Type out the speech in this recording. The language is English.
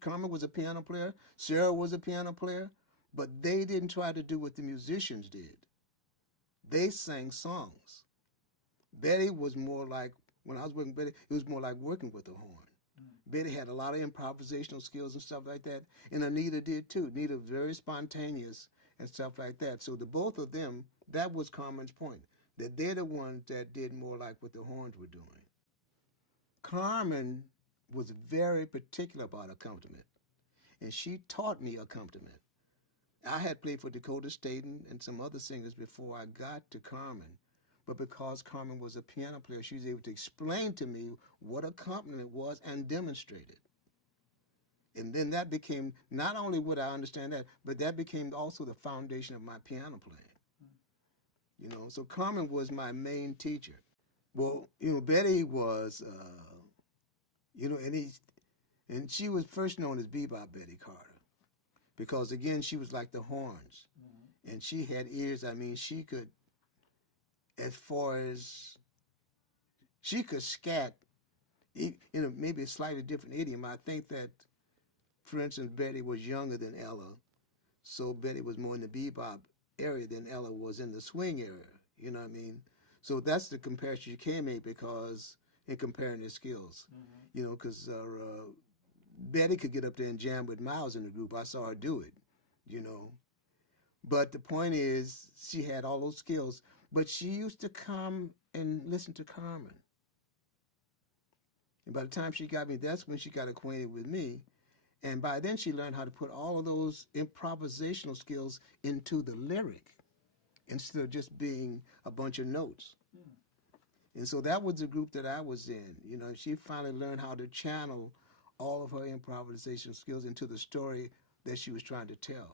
Carmen was a piano player, Sarah was a piano player, but they didn't try to do what the musicians did. They sang songs. Betty was more like, when I was working with Betty, it was more like working with a horn. Betty had a lot of improvisational skills and stuff like that, and Anita did too. Anita was very spontaneous and stuff like that. So the both of them, that was Carmen's point, that they're the ones that did more like what the horns were doing. Carmen was very particular about accompaniment, and she taught me accompaniment. I had played for Dakota Staten and some other singers before I got to Carmen, but because Carmen was a piano player, she was able to explain to me what accompaniment was and demonstrate it. And then that became, not only would I understand that, but that became also the foundation of my piano playing. You know, so Carmen was my main teacher. Well, you know, Betty was, you know, and she was first known as Bebop Betty Carter, because again, she was like the horns, and she had ears. I mean, she could, as far as she could scat, you know, maybe a slightly different idiom. I think that, for instance, Betty was younger than Ella, so Betty was more in the bebop area than Ella was in the swing area. You know what I mean? So that's the comparison you can make, because in comparing their skills, you know, because Betty could get up there and jam with Miles in the group. I saw her do it, you know. But the point is, she had all those skills, but she used to come and listen to Carmen. And by the time she got me, that's when she got acquainted with me. And by then she learned how to put all of those improvisational skills into the lyric instead of just being a bunch of notes. And so that was the group that I was in. You know, she finally learned how to channel all of her improvisational skills into the story that she was trying to tell.